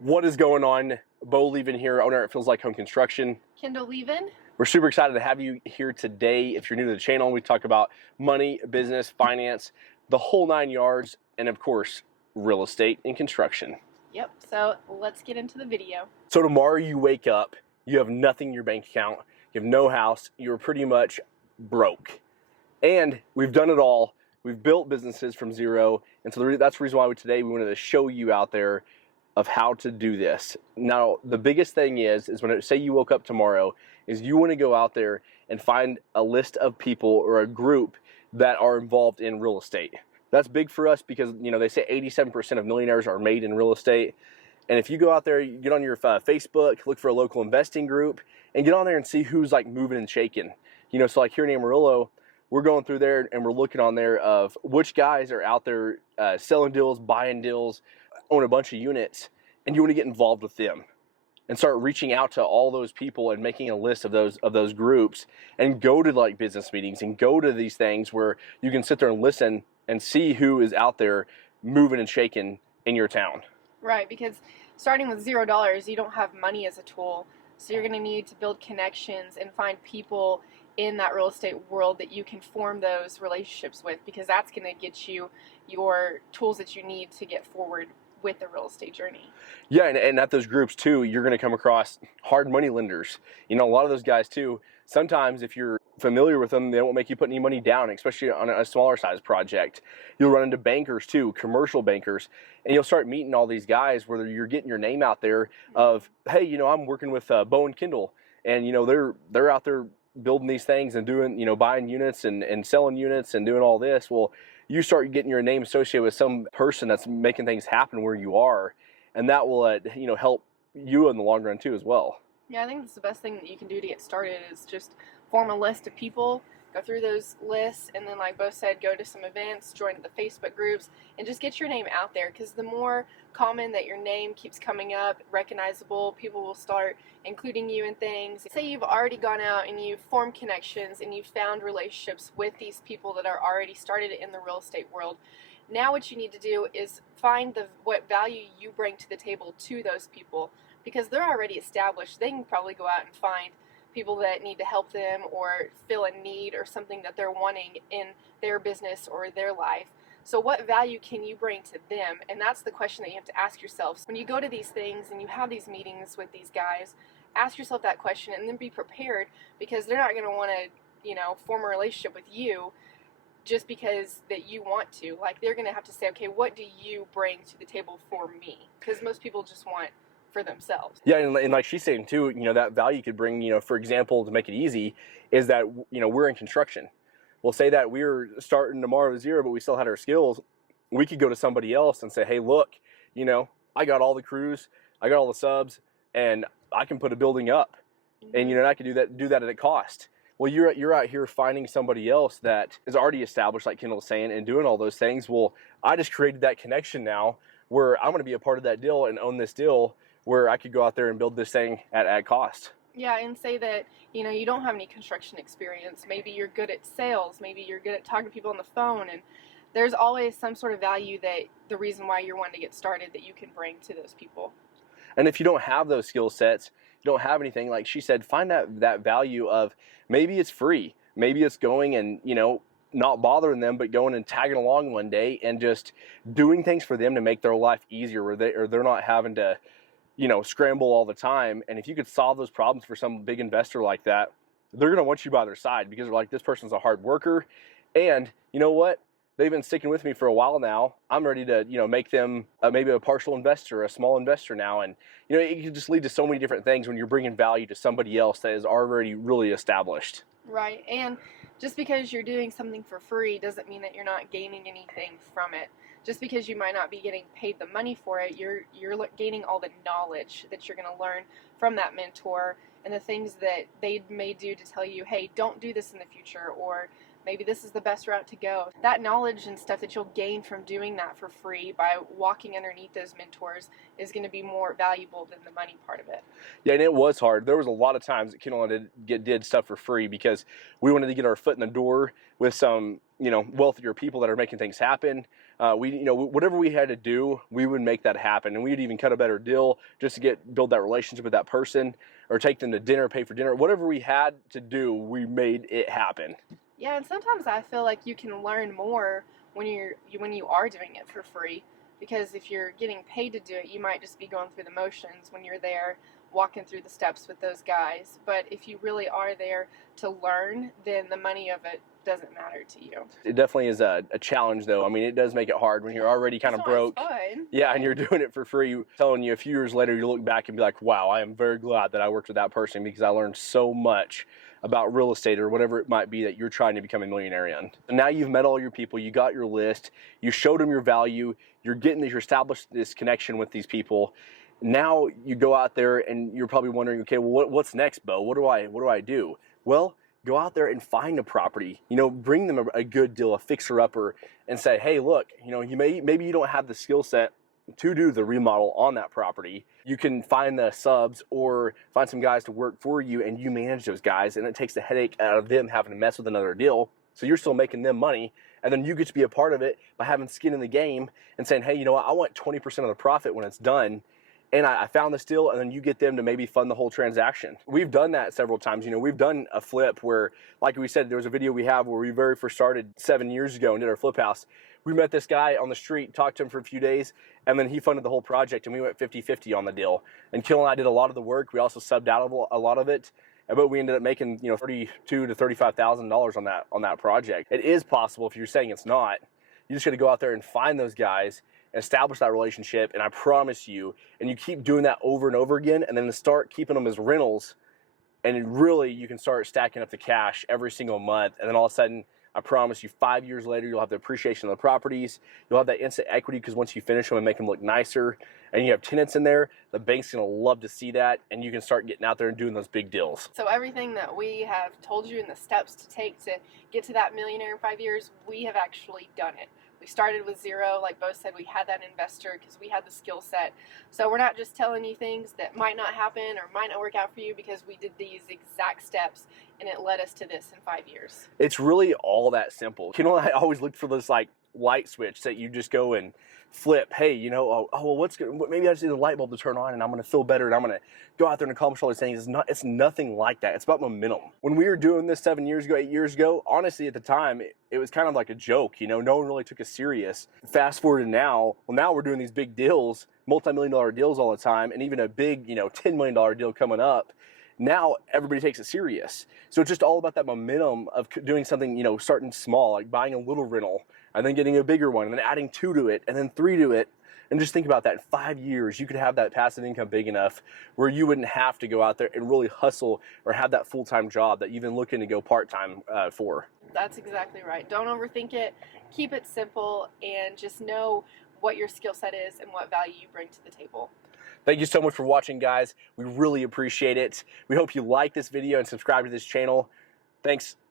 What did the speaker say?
What is going on? Bo Levin here, owner at Feels Like Home Construction. Kendall Levin. We're super excited to have you here today. If you're new to the channel, we talk about money, business, finance, the whole 9 yards, and of course, real estate and construction. Yep, so let's get into the video. So tomorrow you wake up, you have nothing in your bank account, you have no house, you're pretty much broke. And we've done it all. We've built businesses from zero. And so that's the reason why today we wanted to show you out there of how to do this. Now, the biggest thing is when say you woke up tomorrow, is you want to go out there and find a list of people or a group that are involved in real estate. That's big for us because, you know, they say 87% of millionaires are made in real estate. And if you go out there, you get on your Facebook, look for a local investing group, and get on there and see who's like moving and shaking. You know, so like here in Amarillo, we're going through there and we're looking on there of which guys are out there selling deals, buying deals, own a bunch of units, and you want to get involved with them and start reaching out to all those people and making a list of those groups and go to like business meetings and go to these things where you can sit there and listen and see who is out there moving and shaking in your town. Right, because starting with $0, you don't have money as a tool, so you're going to need to build connections and find people in that real estate world that you can form those relationships with, because that's going to get you your tools that you need to get forward with the real estate journey. Yeah, and at those groups too, you're going to come across hard money lenders. You know, a lot of those guys too, sometimes if you're familiar with them, they won't make you put any money down, especially on a smaller size project. You'll run into bankers too, commercial bankers, and you'll start meeting all these guys where you're getting your name out there of, hey, you know, I'm working with Bo and Kendall, and you know, they're out there building these things and doing, you know, buying units and selling units and doing all this. Well, you start getting your name associated with some person that's making things happen where you are, and that will, you know, help you in the long run too as well. Yeah, I think that's the best thing that you can do to get started is just form a list of people, go through those lists, and then like Bo said, go to some events, join the Facebook groups, and just get your name out there, because the more common that your name keeps coming up, recognizable, people will start including you in things. Say you've already gone out and you've formed connections and you've found relationships with these people that are already started in the real estate world. Now what you need to do is find what value you bring to the table to those people, because they're already established. They can probably go out and find people that need to help them or fill a need or something that they're wanting in their business or their life. So what value can you bring to them? And that's the question that you have to ask yourself. When you go to these things and you have these meetings with these guys, ask yourself that question and then be prepared, because they're not going to want to, you know, form a relationship with you just because that you want to. Like, they're going to have to say, okay, what do you bring to the table for me? Because most people just want for themselves. Yeah, and like she's saying too, you know, that value could bring, you know, for example, to make it easy, is that, you know, we're in construction. We'll say that we're starting tomorrow at zero, but we still had our skills. We could go to somebody else and say, hey, look, you know, I got all the crews, I got all the subs, and I can put a building up. And, you know, I can do that at a cost. Well, you're out here finding somebody else that is already established, like Kendall's saying, and doing all those things. Well, I just created that connection now where I'm going to be a part of that deal and own this deal where I could go out there and build this thing at cost. Yeah, and say that, you know, you don't have any construction experience. Maybe you're good at sales. Maybe you're good at talking to people on the phone. And there's always some sort of value that the reason why you're wanting to get started that you can bring to those people. And if you don't have those skill sets, you don't have anything, like she said, find that value of maybe it's free. Maybe it's going and, you know, not bothering them, but going and tagging along one day and just doing things for them to make their life easier, where they're not having to, you know, scramble all the time. And if you could solve those problems for some big investor like that, they're going to want you by their side, because they're like, this person's a hard worker. And you know what? They've been sticking with me for a while now. I'm ready to, you know, make them maybe a partial investor, a small investor now. And, you know, it can just lead to so many different things when you're bringing value to somebody else that is already really established. Right. And just because you're doing something for free doesn't mean that you're not gaining anything from it. Just because you might not be getting paid the money for it, you're gaining all the knowledge that you're going to learn from that mentor, and the things that they may do to tell you, hey, don't do this in the future, or maybe this is the best route to go. That knowledge and stuff that you'll gain from doing that for free by walking underneath those mentors is going to be more valuable than the money part of it. Yeah, and it was hard. There was a lot of times that Kendall and I did stuff for free because we wanted to get our foot in the door with some, you know, wealthier people that are making things happen. Whatever we had to do, we would make that happen, and we would even cut a better deal just to build that relationship with that person, or take them to dinner, pay for dinner, whatever we had to do, we made it happen. Yeah, and sometimes I feel like you can learn more when you are doing it for free, because if you're getting paid to do it, you might just be going through the motions when you're there walking through the steps with those guys. But if you really are there to learn, then the money of it doesn't matter to you. It definitely is a challenge, though. I mean, it does make it hard when you're already kind of broke. Fun. Yeah, and you're doing it for free. I'm telling you, a few years later, you look back and be like, wow, I am very glad that I worked with that person, because I learned so much about real estate or whatever it might be that you're trying to become a millionaire in. And now you've met all your people, you got your list, you showed them your value, you're established this connection with these people. Now you go out there and you're probably wondering, okay, well, what's next, Bo? What do I do? Well, go out there and find a property. Bring them a good deal, a fixer-upper, and say, hey, look, maybe you don't have the skill set to do the remodel on that property. You can find the subs or find some guys to work for you, and you manage those guys, and it takes the headache out of them having to mess with another deal. So you're still making them money, and then you get to be a part of it by having skin in the game and saying, hey, you know what, I want 20% of the profit when it's done. And I found this deal, and then you get them to maybe fund the whole transaction. We've done that several times. We've done a flip where, like we said, there was a video we have where we very first started 7 years ago and did our flip house. We met this guy on the street, talked to him for a few days, and then he funded the whole project, and we went 50-50 on the deal. And Kill and I did a lot of the work. We also subbed out a lot of it, but we ended up making $32,000 to $35,000 on that project. It is possible. If you're saying it's not, you just got to go out there and find those guys, establish that relationship, and I promise you, and you keep doing that over and over again, and then start keeping them as rentals, and really you can start stacking up the cash every single month, and then all of a sudden, I promise you, 5 years later, you'll have the appreciation of the properties, you'll have that instant equity, because once you finish them and make them look nicer, and you have tenants in there, the bank's gonna love to see that, and you can start getting out there and doing those big deals. So everything that we have told you and the steps to take to get to that millionaire in 5 years, we have actually done it. We started with zero, like Bo said, we had that investor because we had the skill set. So we're not just telling you things that might not happen or might not work out for you, because we did these exact steps and it led us to this in 5 years. It's really all that simple. I always look for this light switch that you just go and flip. Hey, well, maybe I just need a light bulb to turn on and I'm going to feel better and I'm going to go out there and accomplish all these things. It's nothing like that. It's about momentum. When we were doing this 7 years ago, 8 years ago, honestly, at the time, it was kind of like a joke. No one really took us serious. Fast forward to now, now we're doing these big deals, multi-million-dollar deals all the time, and even a big, $10 million deal coming up. Now everybody takes it serious. So it's just all about that momentum of doing something, starting small, like buying a little rental and then getting a bigger one and then adding 2 to it and then 3 to it. And just think about that. In 5 years, you could have that passive income big enough where you wouldn't have to go out there and really hustle or have that full-time job that you've been looking to go part-time for. That's exactly right. Don't overthink it. Keep it simple and just know what your skill set is and what value you bring to the table. Thank you so much for watching, guys. We really appreciate it. We hope you like this video and subscribe to this channel. Thanks.